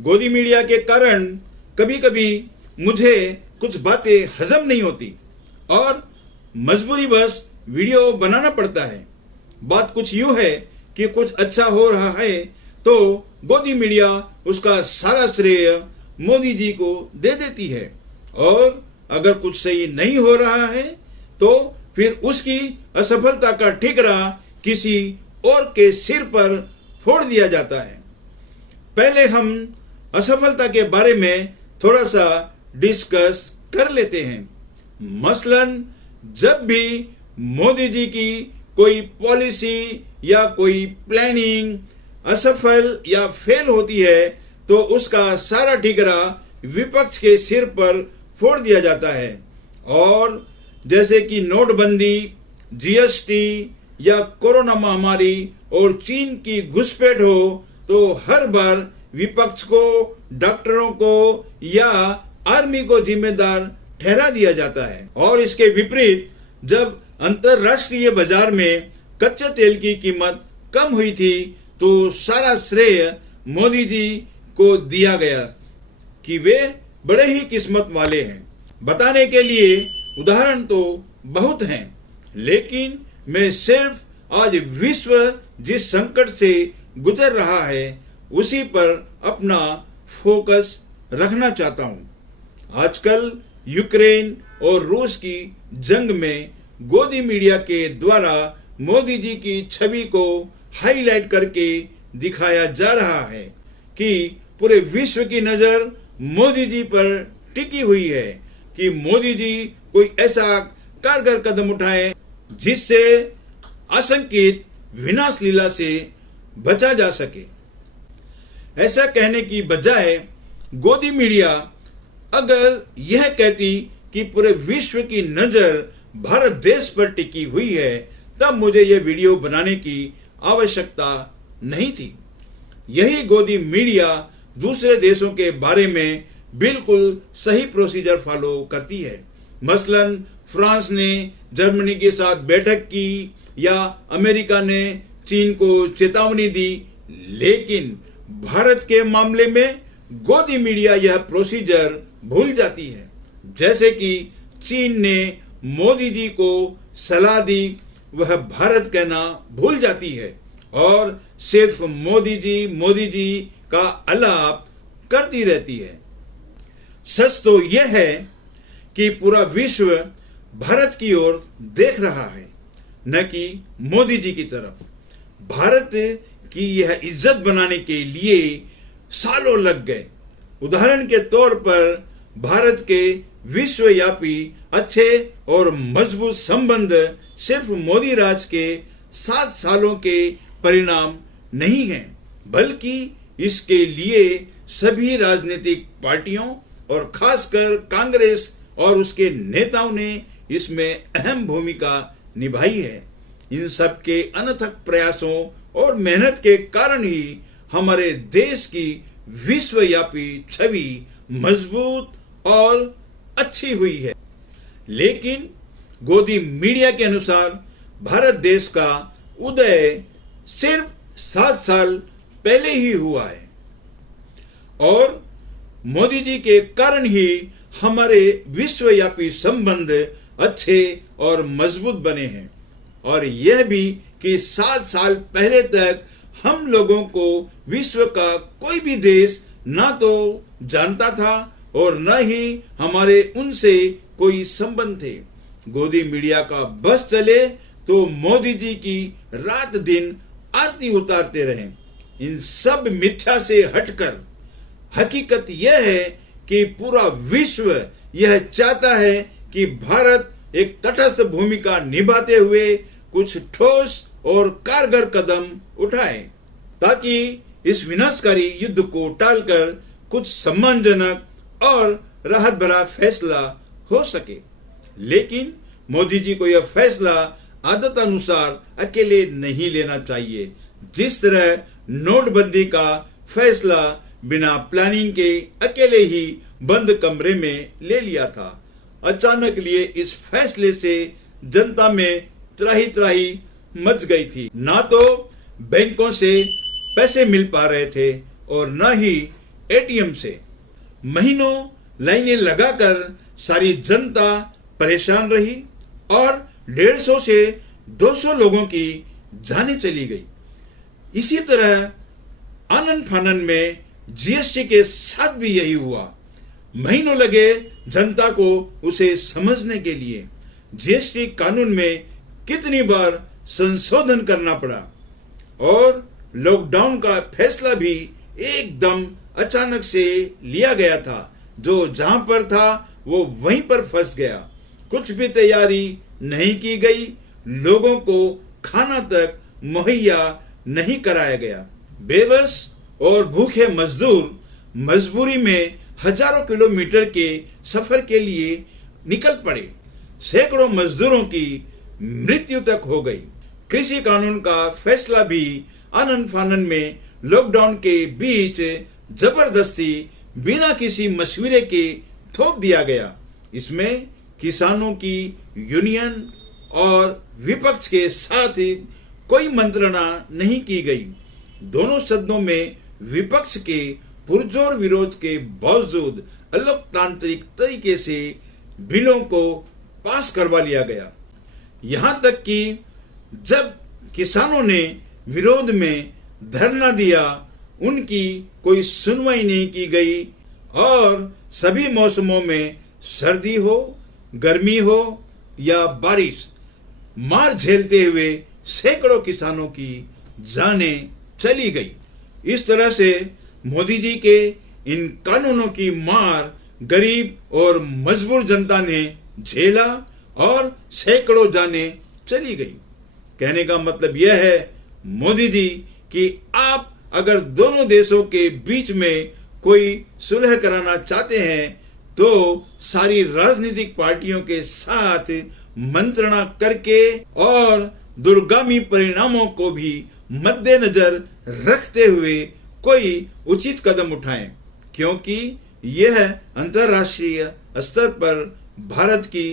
गोदी मीडिया के कारण कभी कभी मुझे कुछ बातें हजम नहीं होती और मजबूरी बस वीडियो बनाना पड़ता है। बात कुछ यूं है कि कुछ अच्छा हो रहा है तो गोदी मीडिया उसका सारा श्रेय मोदी जी को दे देती है, और अगर कुछ सही नहीं हो रहा है तो फिर उसकी असफलता का ठिकरा किसी और के सिर पर फोड़ दिया जाता है। पहले हम असफलता के बारे में थोड़ा सा डिस्कस कर लेते हैं। मसलन जब भी मोदी जी की कोई पॉलिसी या कोई प्लानिंग असफल या फेल होती है तो उसका सारा ठिकरा विपक्ष के सिर पर फोड़ दिया जाता है। और जैसे कि नोटबंदी, जीएसटी या कोरोना महामारी और चीन की घुसपैठ हो तो हर बार विपक्ष को, डॉक्टरों को या आर्मी को जिम्मेदार ठहरा दिया जाता है। और इसके विपरीत जब अंतरराष्ट्रीय बाजार में कच्चे तेल की कीमत कम हुई थी तो सारा श्रेय मोदी जी को दिया गया कि वे बड़े ही किस्मत वाले हैं। बताने के लिए उदाहरण तो बहुत हैं, लेकिन मैं सिर्फ आज विश्व जिस संकट से गुजर रहा है उसी पर अपना फोकस रखना चाहता हूं। आजकल यूक्रेन और रूस की जंग में गोदी मीडिया के द्वारा मोदी जी की छवि को हाईलाइट करके दिखाया जा रहा है कि पूरे विश्व की नजर मोदी जी पर टिकी हुई है कि मोदी जी कोई ऐसा कारगर कदम उठाए जिससे आशंकित विनाश लीला से बचा जा सके। ऐसा कहने की बजाय गोदी मीडिया अगर यह कहती कि पूरे विश्व की नजर भारत देश पर टिकी हुई है तब मुझे यह वीडियो बनाने की आवश्यकता नहीं थी। यही गोदी मीडिया दूसरे देशों के बारे में बिल्कुल सही प्रोसीजर फॉलो करती है। मसलन फ्रांस ने जर्मनी के साथ बैठक की या अमेरिका ने चीन को चेतावनी दी, लेकिन भारत के मामले में गोदी मीडिया यह प्रोसीजर भूल जाती है। जैसे कि चीन ने मोदी जी को सलाह दी, वह भारत कहना भूल जाती है और सिर्फ मोदी जी का आलाप करती रहती है। सच तो यह है कि पूरा विश्व भारत की ओर देख रहा है, न कि मोदी जी की तरफ। भारत की यह इज्जत बनाने के लिए सालों लग गए। उदाहरण के तौर पर भारत के विश्वव्यापी अच्छे और मजबूत संबंध सिर्फ मोदी राज के 7 सालों के परिणाम नहीं हैं, बल्कि इसके लिए सभी राजनीतिक पार्टियों और खासकर कांग्रेस और उसके नेताओं ने इसमें अहम भूमिका निभाई है। इन सब के अनथक प्रयासों और मेहनत के कारण ही हमारे देश की विश्वव्यापी छवि मजबूत और अच्छी हुई है। लेकिन गोदी मीडिया के अनुसार भारत देश का उदय सिर्फ 7 साल पहले ही हुआ है और मोदी जी के कारण ही हमारे विश्वव्यापी संबंध अच्छे और मजबूत बने हैं। और यह भी कि 7 साल पहले तक हम लोगों को विश्व का कोई भी देश ना तो जानता था और न ही हमारे उनसे कोई संबंध थे। गोदी मीडिया का बस चले तो मोदी जी की रात दिन आरती उतारते रहे। इन सब मिथ्या से हटकर हकीकत यह है कि पूरा विश्व यह चाहता है कि भारत एक तटस्थ भूमिका निभाते हुए कुछ ठोस और कारगर कदम उठाए ताकि इस विनाशकारी युद्ध को टालकर कुछ सम्मानजनक और राहत भरा फैसला हो सके। लेकिन मोदी जी को यह फैसला आदत अनुसार अकेले नहीं लेना चाहिए। जिस तरह नोटबंदी का फैसला बिना प्लानिंग के अकेले ही बंद कमरे में ले लिया था। अचानक लिए इस फैसले से जनता में त्राही त्राही मच गई थी। ना तो बैंकों से पैसे मिल पा रहे थे और न ही एटीएम से। महीनों लाइनें लगाकर सारी जनता परेशान रही और 150 से 200 लोगों की जानें चली गई। इसी तरह आनन फानन में जीएसटी के साथ भी यही हुआ। महीनों लगे जनता को उसे समझने के लिए। जीएसटी कानून में कितनी बार संशोधन करना पड़ा और लॉकडाउन का फैसला भी एकदम अचानक से लिया गया था। जो जहां पर था वो वहीं पर फंस गया। कुछ भी तैयारी नहीं की गई, लोगों को खाना तक मुहैया नहीं कराया गया। बेबस और भूखे मजदूर मजबूरी में हजारों किलोमीटर के सफर के लिए निकल पड़े। सैकड़ों मजदूरों की मृत्यु तक हो गई। कृषि कानून का फैसला भी आनन फानन में लॉकडाउन के बीच जबरदस्ती बिना किसी मशवरे के थोप दिया गया। इसमें किसानों की यूनियन और विपक्ष के साथ कोई मंत्रणा नहीं की गई। दोनों सदनों में विपक्ष के पुरजोर विरोध के बावजूद अलोकतांत्रिक तरीके से बिलों को पास करवा लिया गया। यहां तक कि जब किसानों ने विरोध में धरना दिया, उनकी कोई सुनवाई नहीं की गई और सभी मौसमों में सर्दी हो, गर्मी हो या बारिश, मार झेलते हुए सैकड़ों किसानों की जानें चली गई। इस तरह से मोदी जी के इन कानूनों की मार गरीब और मजबूर जनता ने झेला और सैकड़ों जानें चली गई। कहने का मतलब यह है मोदी जी कि आप अगर दोनों देशों के बीच में कोई सुलह कराना चाहते हैं तो सारी राजनीतिक पार्टियों के साथ मंत्रणा करके और दूरगामी परिणामों को भी मद्देनजर रखते हुए कोई उचित कदम उठाएं, क्योंकि यह अंतर्राष्ट्रीय स्तर पर भारत की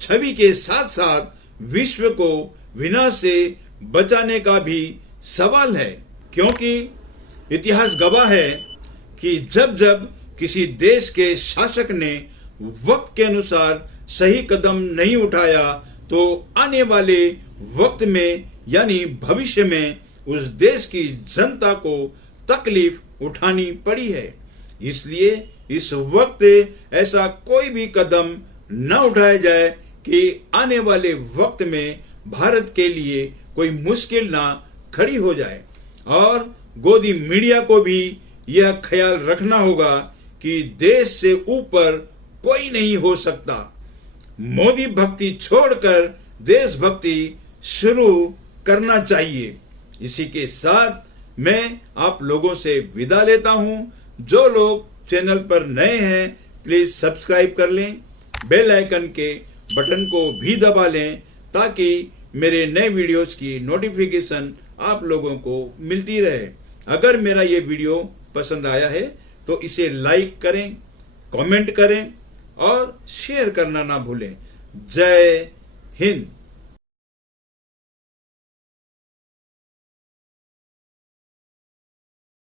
छवि के साथ साथ विश्व को विनाश से बचाने का भी सवाल है। क्योंकि इतिहास गवाह है कि जब जब किसी देश के शासक ने वक्त के अनुसार सही कदम नहीं उठाया तो आने वाले वक्त में यानी भविष्य में उस देश की जनता को तकलीफ उठानी पड़ी है। इसलिए इस वक्त ऐसा कोई भी कदम न उठाया जाए कि आने वाले वक्त में भारत के लिए कोई मुश्किल ना खड़ी हो जाए। और गोदी मीडिया को भी यह ख्याल रखना होगा कि देश से ऊपर कोई नहीं हो सकता। मोदी भक्ति छोड़कर देशभक्ति शुरू करना चाहिए। इसी के साथ मैं आप लोगों से विदा लेता हूं। जो लोग चैनल पर नए हैं प्लीज सब्सक्राइब कर लें, बेल आइकन के बटन को भी दबा लें ताकि मेरे नए वीडियोस की नोटिफिकेशन आप लोगों को मिलती रहे। अगर मेरा ये वीडियो पसंद आया है तो इसे लाइक करें, कमेंट करें और शेयर करना ना भूलें। जय हिंद।